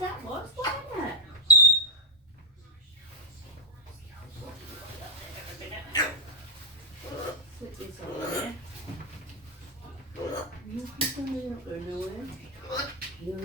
that was, wasn't it? Put this on there. You keep on it up there, no way. You're